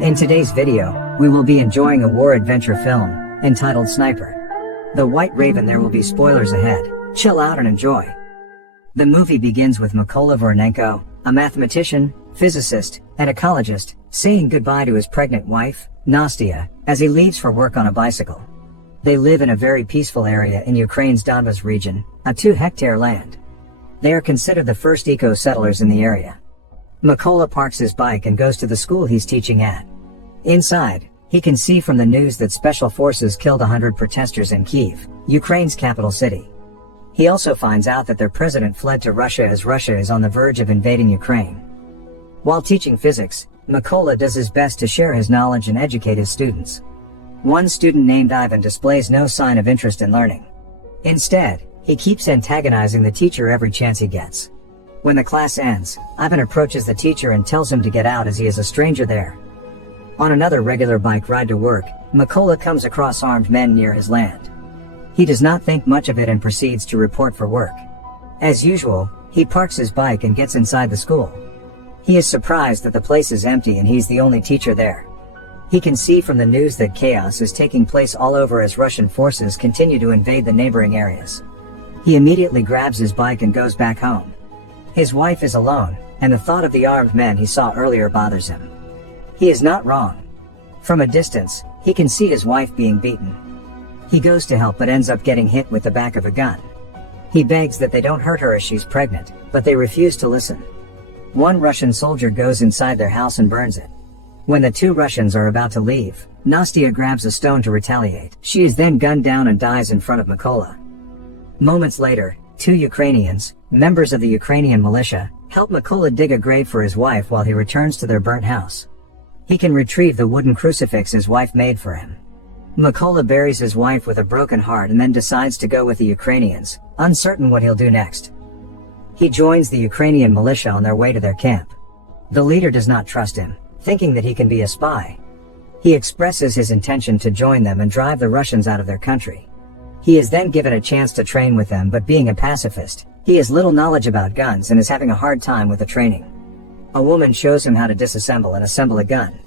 In today's video, we will be enjoying a war adventure film, entitled Sniper. The White Raven. There will be spoilers ahead. Chill out and enjoy. The movie begins with Mykola Voronenko, a mathematician, physicist, and ecologist, saying goodbye to his pregnant wife, Nastya, as he leaves for work on a bicycle. They live in a very peaceful area in Ukraine's Donbass region, a 2-hectare land. They are considered the first eco-settlers in the area. Mykola parks his bike and goes to the school he's teaching at. Inside, he can see from the news that special forces killed 100 protesters in Kyiv, Ukraine's capital city. He also finds out that their president fled to Russia as Russia is on the verge of invading Ukraine. While teaching physics, Mykola does his best to share his knowledge and educate his students. One student named Ivan displays no sign of interest in learning. Instead, he keeps antagonizing the teacher every chance he gets. When the class ends, Ivan approaches the teacher and tells him to get out as he is a stranger there. On another regular bike ride to work, Mykola comes across armed men near his land. He does not think much of it and proceeds to report for work. As usual, he parks his bike and gets inside the school. He is surprised that the place is empty and he's the only teacher there. He can see from the news that chaos is taking place all over as Russian forces continue to invade the neighboring areas. He immediately grabs his bike and goes back home. His wife is alone, and the thought of the armed men he saw earlier bothers him. He is not wrong. From a distance, he can see his wife being beaten. He goes to help but ends up getting hit with the back of a gun. He begs that they don't hurt her as she's pregnant, but they refuse to listen. One Russian soldier goes inside their house and burns it. When the two Russians are about to leave, Nastya grabs a stone to retaliate. She is then gunned down and dies in front of Mykola. Moments later, two Ukrainians, members of the Ukrainian militia, help Mykola dig a grave for his wife while he returns to their burnt house. He can retrieve the wooden crucifix his wife made for him. Mykola buries his wife with a broken heart and then decides to go with the Ukrainians, uncertain what he'll do next. He joins the Ukrainian militia on their way to their camp. The leader does not trust him, thinking that he can be a spy. He expresses his intention to join them and drive the Russians out of their country. He is then given a chance to train with them, but being a pacifist, he has little knowledge about guns and is having a hard time with the training. A woman shows him how to disassemble and assemble a gun.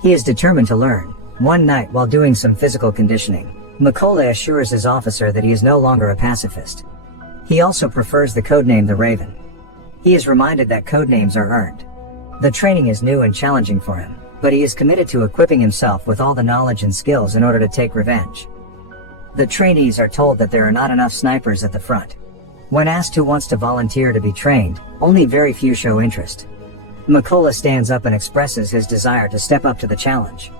He is determined to learn. One night while doing some physical conditioning, Mykola assures his officer that he is no longer a pacifist. He also prefers the codename the Raven. He is reminded that codenames are earned. The training is new and challenging for him, but he is committed to equipping himself with all the knowledge and skills in order to take revenge. The trainees are told that there are not enough snipers at the front. When asked who wants to volunteer to be trained, only very few show interest. Mykola stands up and expresses his desire to step up to the challenge.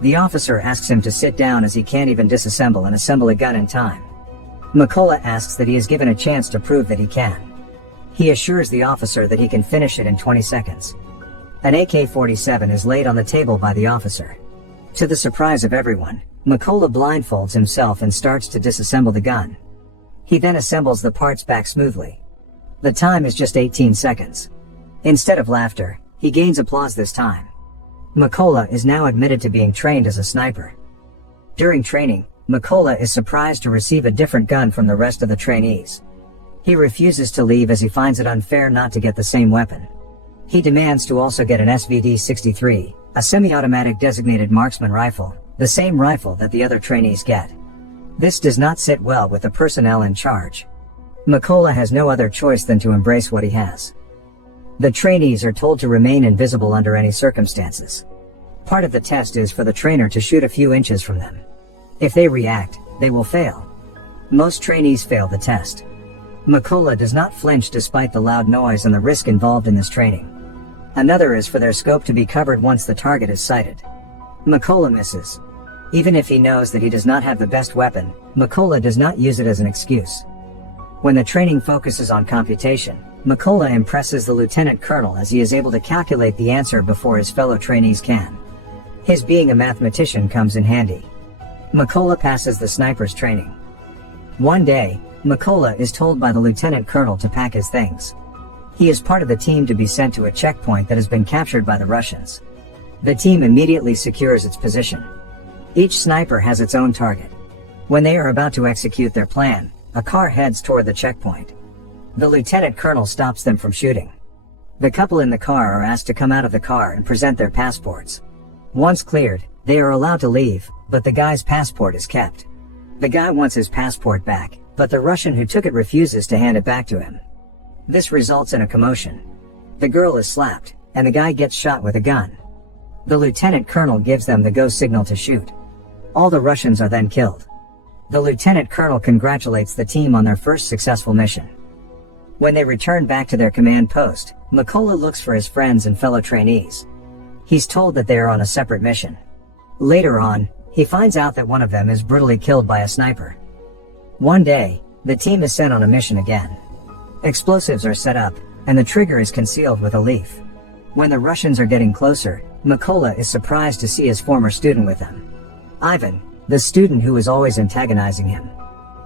The officer asks him to sit down as he can't even disassemble and assemble a gun in time. Mykola asks that he is given a chance to prove that he can. He assures the officer that he can finish it in 20 seconds. An AK-47 is laid on the table by the officer. To the surprise of everyone, Mykola blindfolds himself and starts to disassemble the gun. He then assembles the parts back smoothly. The time is just 18 seconds. Instead of laughter, he gains applause this time. Mykola is now admitted to being trained as a sniper. During training, Mykola is surprised to receive a different gun from the rest of the trainees. He refuses to leave as he finds it unfair not to get the same weapon. He demands to also get an SVD-63, a semi-automatic designated marksman rifle, the same rifle that the other trainees get. This does not sit well with the personnel in charge. Mykola has no other choice than to embrace what he has. The trainees are told to remain invisible under any circumstances. Part of the test is for the trainer to shoot a few inches from them. If they react, they will fail. Most trainees fail the test. Mykola does not flinch despite the loud noise and the risk involved in this training. Another is for their scope to be covered once the target is sighted. Mykola misses. Even if he knows that he does not have the best weapon, Mykola does not use it as an excuse. When the training focuses on computation, Mykola impresses the lieutenant colonel as he is able to calculate the answer before his fellow trainees can. His being a mathematician comes in handy. Mykola passes the sniper's training. One day, Mykola is told by the lieutenant colonel to pack his things. He is part of the team to be sent to a checkpoint that has been captured by the Russians. The team immediately secures its position. Each sniper has its own target. When they are about to execute their plan, a car heads toward the checkpoint. The lieutenant colonel stops them from shooting. The couple in the car are asked to come out of the car and present their passports. Once cleared, they are allowed to leave, but the guy's passport is kept. The guy wants his passport back, but the Russian who took it refuses to hand it back to him. This results in a commotion. The girl is slapped, and the guy gets shot with a gun. The lieutenant colonel gives them the go signal to shoot. All the Russians are then killed. The lieutenant colonel congratulates the team on their first successful mission. When they return back to their command post, Mykola looks for his friends and fellow trainees. He's told that they are on a separate mission. Later on, he finds out that one of them is brutally killed by a sniper. One day, the team is sent on a mission again. Explosives are set up, and the trigger is concealed with a leaf. When the Russians are getting closer, Mykola is surprised to see his former student with them. Ivan, the student who is always antagonizing him.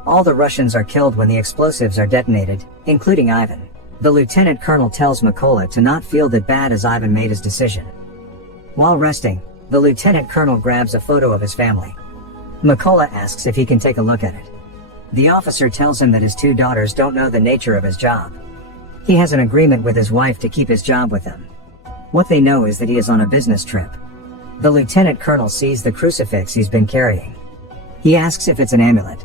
All the Russians are killed when the explosives are detonated, including Ivan. The lieutenant colonel tells Mykola to not feel that bad as Ivan made his decision. While resting, the lieutenant colonel grabs a photo of his family. Mykola asks if he can take a look at it. The officer tells him that his two daughters don't know the nature of his job. He has an agreement with his wife to keep his job with them. What they know is that he is on a business trip. The lieutenant colonel sees the crucifix he's been carrying. He asks if it's an amulet.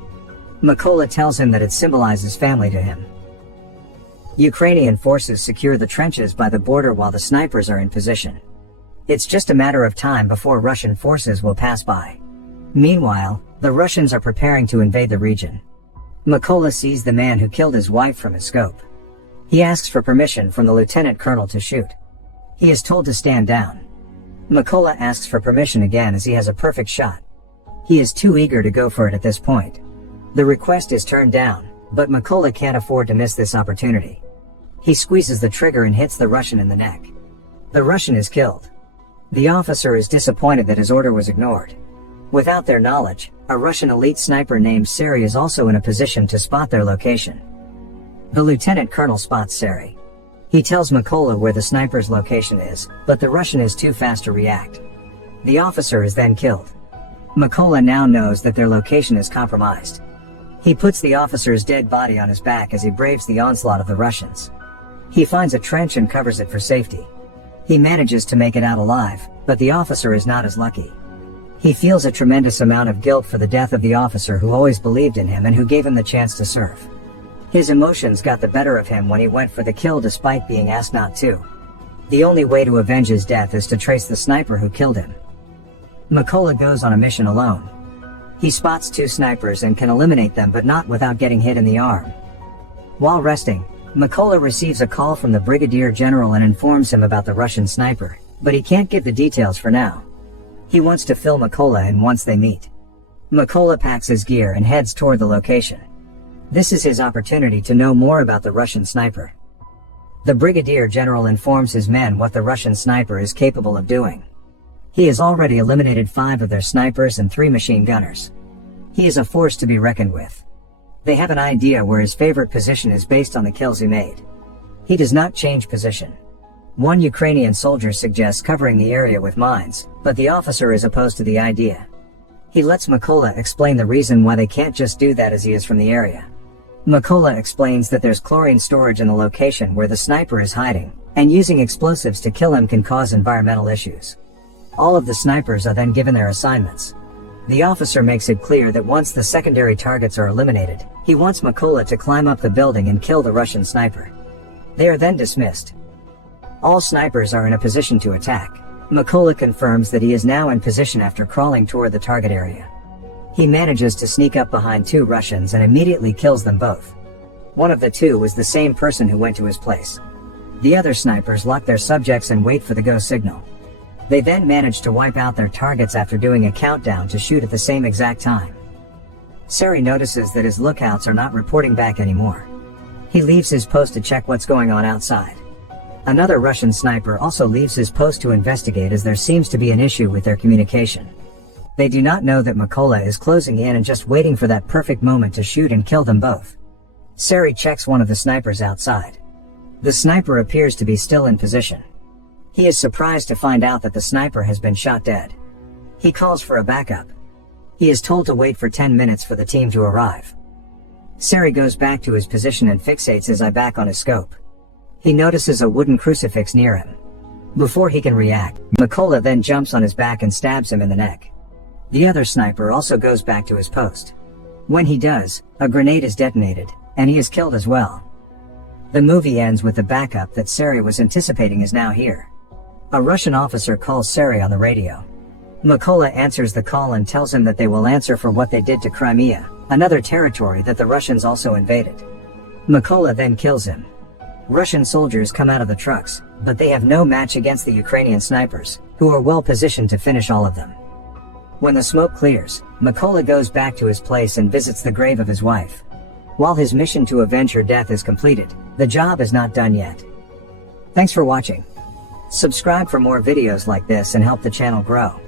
Mykola tells him that it symbolizes family to him. Ukrainian forces secure the trenches by the border while the snipers are in position. It's just a matter of time before Russian forces will pass by. Meanwhile, the Russians are preparing to invade the region. Mykola sees the man who killed his wife from his scope. He asks for permission from the lieutenant colonel to shoot. He is told to stand down. Mykola asks for permission again as he has a perfect shot. He is too eager to go for it at this point. The request is turned down, but Mykola can't afford to miss this opportunity. He squeezes the trigger and hits the Russian in the neck. The Russian is killed. The officer is disappointed that his order was ignored. Without their knowledge, a Russian elite sniper named Sari is also in a position to spot their location. The lieutenant colonel spots Sari. He tells Mykola where the sniper's location is, but the Russian is too fast to react. The officer is then killed. Mykola now knows that their location is compromised. He puts the officer's dead body on his back as he braves the onslaught of the Russians. He finds a trench and covers it for safety. He manages to make it out alive, but the officer is not as lucky. He feels a tremendous amount of guilt for the death of the officer who always believed in him and who gave him the chance to serve. His emotions got the better of him when he went for the kill despite being asked not to. The only way to avenge his death is to trace the sniper who killed him. Mykola goes on a mission alone. He spots two snipers and can eliminate them, but not without getting hit in the arm. While resting, Mykola receives a call from the brigadier general and informs him about the Russian sniper, but he can't give the details for now. He wants to fill Mykola in once they meet. Mykola packs his gear and heads toward the location. This is his opportunity to know more about the Russian sniper. The brigadier general informs his men what the Russian sniper is capable of doing. He has already eliminated 5 of their snipers and 3 machine gunners. He is a force to be reckoned with. They have an idea where his favorite position is based on the kills he made. He does not change position. One Ukrainian soldier suggests covering the area with mines, but the officer is opposed to the idea. He lets Mykola explain the reason why they can't just do that as he is from the area. Mykola explains that there's chlorine storage in the location where the sniper is hiding, and using explosives to kill him can cause environmental issues. All of the snipers are then given their assignments. The officer makes it clear that once the secondary targets are eliminated, he wants Mykola to climb up the building and kill the Russian sniper. They are then dismissed. All snipers are in a position to attack. Mykola confirms that he is now in position after crawling toward the target area. He manages to sneak up behind 2 Russians and immediately kills them both. One of the 2 was the same person who went to his place. The other snipers lock their subjects and wait for the go signal. They then manage to wipe out their targets after doing a countdown to shoot at the same exact time. Sari notices that his lookouts are not reporting back anymore. He leaves his post to check what's going on outside. Another Russian sniper also leaves his post to investigate as there seems to be an issue with their communication. They do not know that Mykola is closing in and just waiting for that perfect moment to shoot and kill them both. Sari checks one of the snipers outside. The sniper appears to be still in position. He is surprised to find out that the sniper has been shot dead. He calls for a backup. He is told to wait for 10 minutes for the team to arrive. Sari goes back to his position and fixates his eye back on his scope. He notices a wooden crucifix near him. Before he can react, Mykola then jumps on his back and stabs him in the neck. The other sniper also goes back to his post. When he does, a grenade is detonated, and he is killed as well. The movie ends with the backup that Sari was anticipating is now here. A Russian officer calls Sari on the radio. Mykola answers the call and tells him that they will answer for what they did to Crimea, another territory that the Russians also invaded. Mykola then kills him. Russian soldiers come out of the trucks, but they have no match against the Ukrainian snipers, who are well positioned to finish all of them. When the smoke clears, Mykola goes back to his place and visits the grave of his wife. While his mission to avenge her death is completed, the job is not done yet. Thanks for watching. Subscribe for more videos like this and help the channel grow.